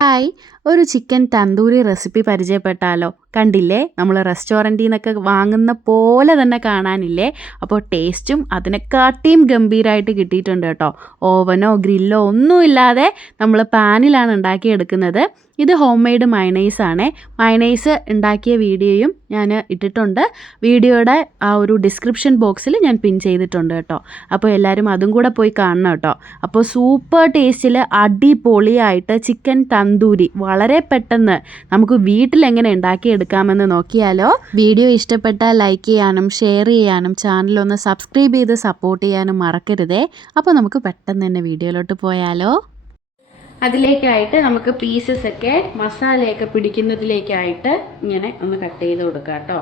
Hi ഒരു chicken tandoori recipe പരിചയപ്പെട്ടാലോ. കണ്ടില്ലേ? നമ്മൾ റെസ്റ്റോറന്റിൽ നിന്നൊക്കെ വാങ്ങുന്ന പോലെ തന്നെ കാണാനില്ലേ? അപ്പോൾ ടേസ്റ്റും അതിനെക്കാട്ടിയും ഗംഭീരമായിട്ട് കിട്ടിയിട്ടുണ്ട് കേട്ടോ. ഓവനോ ഗ്രില്ലോ ഒന്നുമില്ലാതെ നമ്മൾ പാനിലാണ് ഉണ്ടാക്കിയെടുക്കുന്നത്. ഇത് ഹോം മെയ്ഡ് മയണൈസ് ആണ് മയണൈസ് ഉണ്ടാക്കിയ വീഡിയോയും ഞാൻ ഇട്ടിട്ടുണ്ട്. വീഡിയോയുടെ ആ ഒരു ഡിസ്ക്രിപ്ഷൻ ബോക്സിൽ ഞാൻ പിൻ ചെയ്തിട്ടുണ്ട് കേട്ടോ. അപ്പോൾ എല്ലാവരും അതും കൂടെ പോയി കാണണം കേട്ടോ. അപ്പോൾ സൂപ്പർ ടേസ്റ്റിൽ അടിപൊളിയായിട്ട് ചിക്കൻ തന്തൂരി. വളരെ പെട്ടെന്ന് നമുക്ക് വീട്ടിൽ എങ്ങനെ ഉണ്ടാക്കിയെടുക്കാമെന്ന് നോക്കിയാലോ? വീഡിയോ ഇഷ്ടപ്പെട്ടാൽ ലൈക്ക് ചെയ്യാനും ഷെയർ ചെയ്യാനും ചാനൽ ഒന്ന് സബ്സ്ക്രൈബ് ചെയ്ത് സപ്പോർട്ട് ചെയ്യാനും മറക്കരുതേ. അപ്പോൾ നമുക്ക് പെട്ടെന്ന് തന്നെ വീഡിയോയിലോട്ട് പോയാലോ? അതിലേക്കായിട്ട് നമുക്ക് പീസസ് ഒക്കെ മസാലയൊക്കെ പിടിക്കുന്നതിലേക്കായിട്ട് ഇങ്ങനെ ഒന്ന് കട്ട് ചെയ്ത് കൊടുക്കാം കേട്ടോ.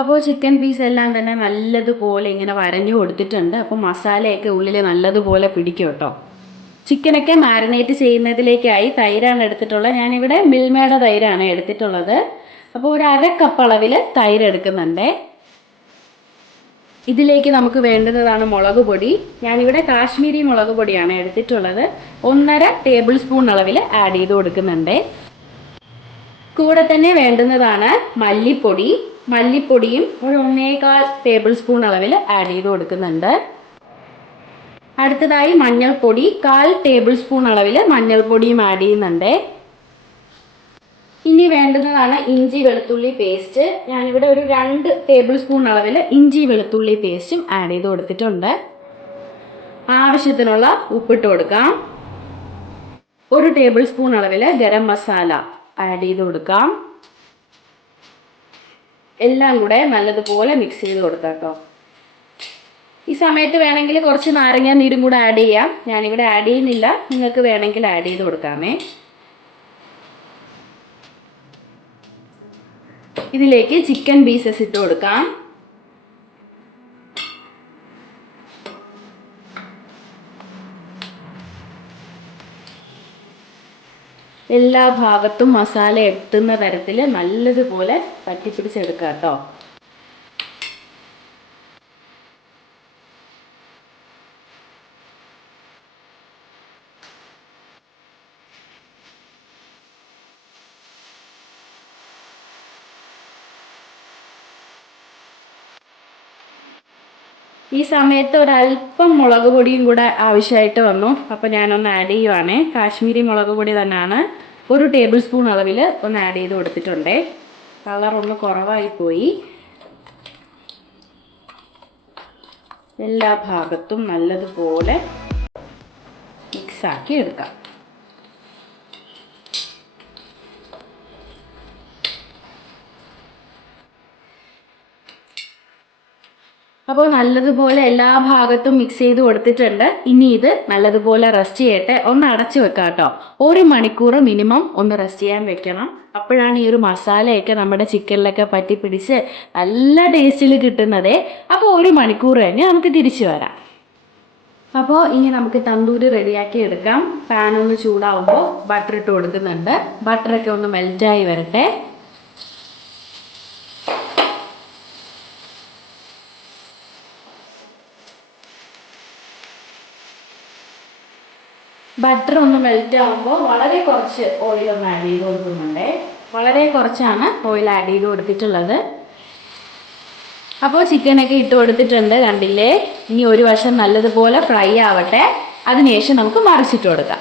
അപ്പോൾ ചിക്കൻ പീസ് എല്ലാം തന്നെ നല്ലതുപോലെ ഇങ്ങനെ വരഞ്ഞു കൊടുത്തിട്ടുണ്ട്. അപ്പോൾ മസാലയൊക്കെ ഉള്ളിൽ നല്ലതുപോലെ പിടിക്കും കേട്ടോ. ചിക്കനൊക്കെ മാരിനേറ്റ് ചെയ്യുന്നതിലേക്കായി തൈരാണ് എടുത്തിട്ടുള്ളത്. ഞാനിവിടെ മിൽമയുടെ തൈരാണ് എടുത്തിട്ടുള്ളത്. അപ്പോൾ ഒരു അര കപ്പ് അളവിൽ തൈര് ഇതിലേക്ക് നമുക്ക് വേണ്ടുന്നതാണ് മുളക് പൊടി. ഞാനിവിടെ കാശ്മീരി മുളക് പൊടിയാണ് എടുത്തിട്ടുള്ളത്. ഒന്നര ടേബിൾ സ്പൂൺ അളവിൽ ആഡ് ചെയ്ത് കൊടുക്കുന്നുണ്ട്. കൂടെ തന്നെ വേണ്ടുന്നതാണ് മല്ലിപ്പൊടി. മല്ലിപ്പൊടിയും ഒരു ഒന്നേകാൽ ടേബിൾ സ്പൂൺ അളവിൽ ആഡ് ചെയ്ത് കൊടുക്കുന്നുണ്ട്. അടുത്തതായി മഞ്ഞൾപ്പൊടി കാൽ ടേബിൾ സ്പൂൺ അളവിൽ മഞ്ഞൾപ്പൊടിയും ആഡ് ചെയ്യുന്നുണ്ട്. ഇനി വേണ്ടുന്നതാണ് ഇഞ്ചി വെളുത്തുള്ളി പേസ്റ്റ് ഞാനിവിടെ ഒരു രണ്ട് ടേബിൾ സ്പൂൺ അളവിൽ ഇഞ്ചി വെളുത്തുള്ളി പേസ്റ്റും ആഡ് ചെയ്ത് കൊടുത്തിട്ടുണ്ട്. ആവശ്യത്തിനുള്ള ഉപ്പിട്ട് കൊടുക്കാം. ഒരു ടേബിൾ സ്പൂൺ അളവിൽ ഗരം മസാല ആഡ് ചെയ്ത് കൊടുക്കാം. എല്ലാം കൂടെ നല്ലതുപോലെ മിക്സ് ചെയ്ത് കൊടുക്കാം കേട്ടോ ഈ സമയത്ത് വേണമെങ്കിൽ കുറച്ച് നാരങ്ങ നീരും കൂടെ ആഡ് ചെയ്യാം. ഞാനിവിടെ ആഡ് ചെയ്യുന്നില്ല. നിങ്ങൾക്ക് വേണമെങ്കിൽ ആഡ് ചെയ്ത് കൊടുക്കാമേ. ഇതിലേക്ക് ചിക്കൻ പീസസ് ഇട്ട് കൊടുക്കാം. എല്ലാ ഭാഗത്തും മസാല എത്തുന്ന തരത്തിൽ നല്ലതുപോലെ തട്ടിപ്പിടിച്ചെടുക്കാം കേട്ടോ ഈ സമയത്ത് ഒരല്പം മുളക് പൊടിയും കൂടെ ആവശ്യമായിട്ട് വന്നു. അപ്പോൾ ഞാനൊന്ന് ആഡ് ചെയ്യുവാണ്. കാശ്മീരി മുളക് പൊടി തന്നെയാണ്. ഒരു ടേബിൾ സ്പൂൺ അളവിൽ ഒന്ന് ആഡ് ചെയ്ത് കൊടുത്തിട്ടുണ്ട്. കളറൊന്ന് കുറവായി പോയി. എല്ലാ ഭാഗത്തും നല്ലതുപോലെ മിക്സാക്കി എടുക്കാം. അപ്പോൾ നല്ലതുപോലെ എല്ലാ ഭാഗത്തും മിക്സ് ചെയ്ത് കൊടുത്തിട്ടുണ്ട്. ഇനി ഇത് നല്ലതുപോലെ റെസ്റ്റ് ചെയ്യട്ടെ. ഒന്ന് അടച്ചു വെക്കാം കേട്ടോ ഒരു മണിക്കൂർ മിനിമം ഒന്ന് റെസ്റ്റ് ചെയ്യാൻ വെക്കണം. അപ്പോഴാണ് ഈ ഒരു മസാലയൊക്കെ നമ്മുടെ ചിക്കനിലൊക്കെ പറ്റി പിടിച്ച് നല്ല ടേസ്റ്റിൽ കിട്ടുന്നതേ. അപ്പോൾ ഒരു മണിക്കൂർ കഴിഞ്ഞ് നമുക്ക് തിരിച്ചു വരാം. അപ്പോൾ ഇനി നമുക്ക് തന്തൂരി റെഡിയാക്കി എടുക്കാം. പാനൊന്ന് ചൂടാവുമ്പോൾ ബട്ടർ ഇട്ട് കൊടുക്കുന്നുണ്ട്. ബട്ടറൊക്കെ ഒന്ന് മെൽറ്റായി വരട്ടെ. ബട്ടർ ഒന്ന് മെൽറ്റ് ആകുമ്പോൾ വളരെ കുറച്ച് ഓയിൽ ഒന്ന് ആഡ് ചെയ്ത് കൊടുക്കുന്നുണ്ട്. വളരെ കുറച്ചാണ് ഓയിൽ ആഡ് ചെയ്ത് കൊടുത്തിട്ടുള്ളത്. അപ്പോൾ ചിക്കനൊക്കെ ഇട്ട് കൊടുത്തിട്ടുണ്ട് കണ്ടില്ലേ? ഇനി ഒരു വശം നല്ലതുപോലെ ഫ്രൈ ആവട്ടെ. അതിനുശേഷം നമുക്ക് മറിച്ചിട്ട് കൊടുക്കാം.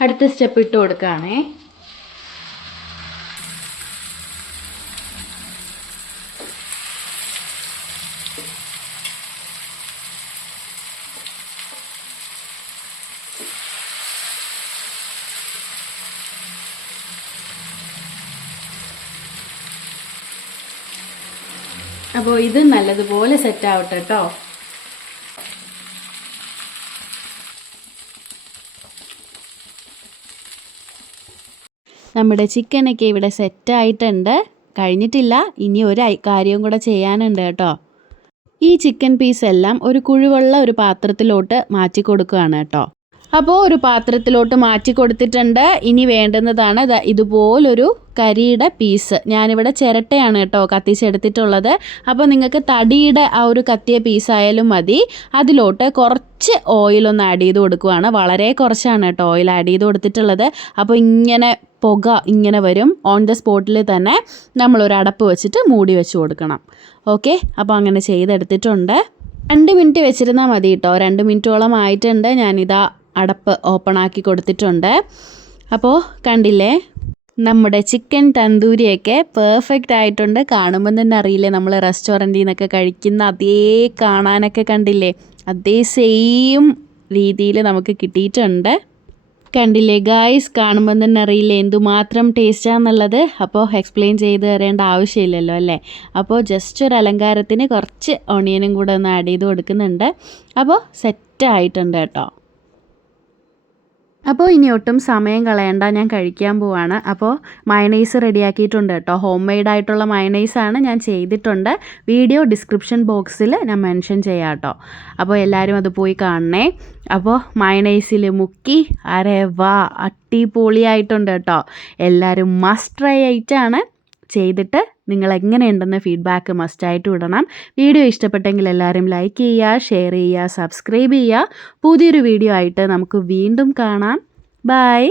അടുത്ത സ്റ്റെപ്പ് ഇട്ട് കൊടുക്കുകയാണേ അപ്പോൾ ഇത് നല്ലതുപോലെ സെറ്റ് ആവട്ടെ കേട്ടോ നമ്മുടെ ചിക്കനൊക്കെ ഇവിടെ സെറ്റായിട്ടുണ്ട്. കഴിഞ്ഞിട്ടില്ല. ഇനി ഒരു കാര്യവും കൂടെ ചെയ്യാനുണ്ട് കേട്ടോ. ഈ ചിക്കൻ പീസ് എല്ലാം ഒരു കുഴിവുള്ള ഒരു പാത്രത്തിലോട്ട് മാറ്റി കൊടുക്കുകയാണ് കേട്ടോ. അപ്പോൾ ഒരു പാത്രത്തിലോട്ട് മാറ്റി കൊടുത്തിട്ടുണ്ട്. ഇനി വേണ്ടുന്നതാണ് ഇതുപോലൊരു കരിയുടെ പീസ്. ഞാനിവിടെ ചിരട്ടയാണ് കേട്ടോ കത്തിച്ചെടുത്തിട്ടുള്ളത്. അപ്പോൾ നിങ്ങൾക്ക് തടിയുടെ ആ ഒരു കത്തിയ പീസായാലും മതി. അതിലോട്ട് കുറച്ച് ഓയിലൊന്ന് ആഡ് ചെയ്ത് കൊടുക്കുവാണ്. വളരെ കുറച്ചാണ് കേട്ടോ ഓയിൽ ആഡ് ചെയ്ത് കൊടുത്തിട്ടുള്ളത്. അപ്പോൾ ഇങ്ങനെ പുക ഇങ്ങനെ വരും. ഓൺ ദ സ്പോട്ടിൽ തന്നെ നമ്മളൊരു അടപ്പ് വെച്ചിട്ട് മൂടി വെച്ച് കൊടുക്കണം. ഓക്കെ അപ്പോൾ അങ്ങനെ ചെയ്തെടുത്തിട്ടുണ്ട്. രണ്ട് മിനിറ്റ് വെച്ചിരുന്നാൽ മതി കേട്ടോ. രണ്ട് മിനിറ്റോളം ആയിട്ടുണ്ട്. ഞാനിതാ അടപ്പ് ഓപ്പൺ ആക്കി കൊടുത്തിട്ടുണ്ട്. അപ്പോൾ കണ്ടില്ലേ? നമ്മുടെ ചിക്കൻ തന്തൂരിയൊക്കെ പെർഫെക്റ്റ് ആയിട്ടുണ്ട്. കാണുമ്പോൾ തന്നെ അറിയില്ലേ നമ്മൾ റെസ്റ്റോറന്റിൽ നിന്നൊക്കെ കഴിക്കുന്ന അതേ കാണാനൊക്കെ കണ്ടില്ലേ? അതേ സെയിം രീതിയിൽ നമുക്ക് കിട്ടിയിട്ടുണ്ട്. കണ്ടില്ലേ? ഗായ്സ് കാണുമ്പോൾ തന്നെ അറിയില്ലേ എന്തുമാത്രം ടേസ്റ്റാന്നുള്ളത് അപ്പോൾ എക്സ്പ്ലെയിൻ ചെയ്ത് തരേണ്ട ആവശ്യമില്ലല്ലോ അല്ലേ? അപ്പോൾ ജസ്റ്റ് ഒരു അലങ്കാരത്തിന് കുറച്ച് ഓണിയനും കൂടെ ഒന്ന് ആഡ് ചെയ്ത് കൊടുക്കുന്നുണ്ട്. അപ്പോൾ സെറ്റ് ആയിട്ടുണ്ട് കേട്ടോ. അപ്പോൾ ഇനി ഒട്ടും സമയം കളയണ്ട ഞാൻ കഴിക്കാൻ പോവാണ്. അപ്പോൾ മയണൈസ് റെഡിയാക്കിയിട്ടുണ്ട് കേട്ടോ. ഹോം മെയ്ഡ് ആയിട്ടുള്ള മയണൈസാണ് ഞാൻ ചെയ്തിട്ടുണ്ട്. വീഡിയോ ഡിസ്ക്രിപ്ഷൻ ബോക്സിൽ ഞാൻ മെൻഷൻ ചെയ്യാം കേട്ടോ. അപ്പോൾ എല്ലാവരും അത് പോയി കാണണേ. അപ്പോൾ മയണൈസിൽ മുക്കി. അരേ വാ അടിപൊളിയായിട്ടുണ്ട് കേട്ടോ. എല്ലാവരും മസ്റ്റ് ട്രൈ ആയിട്ടാണ് ചെയ്തിട്ട് നിങ്ങൾ എങ്ങനെയുണ്ടെന്ന് ഫീഡ്ബാക്ക് മസ്റ്റായിട്ട് വിടണം. വീഡിയോ ഇഷ്ടപ്പെട്ടെങ്കിൽ എല്ലാവരും ലൈക്ക് ചെയ്യുക ഷെയർ ചെയ്യുക സബ്സ്ക്രൈബ് ചെയ്യുക. പുതിയൊരു വീഡിയോ ആയിട്ട് നമുക്ക് വീണ്ടും കാണാം. ബൈ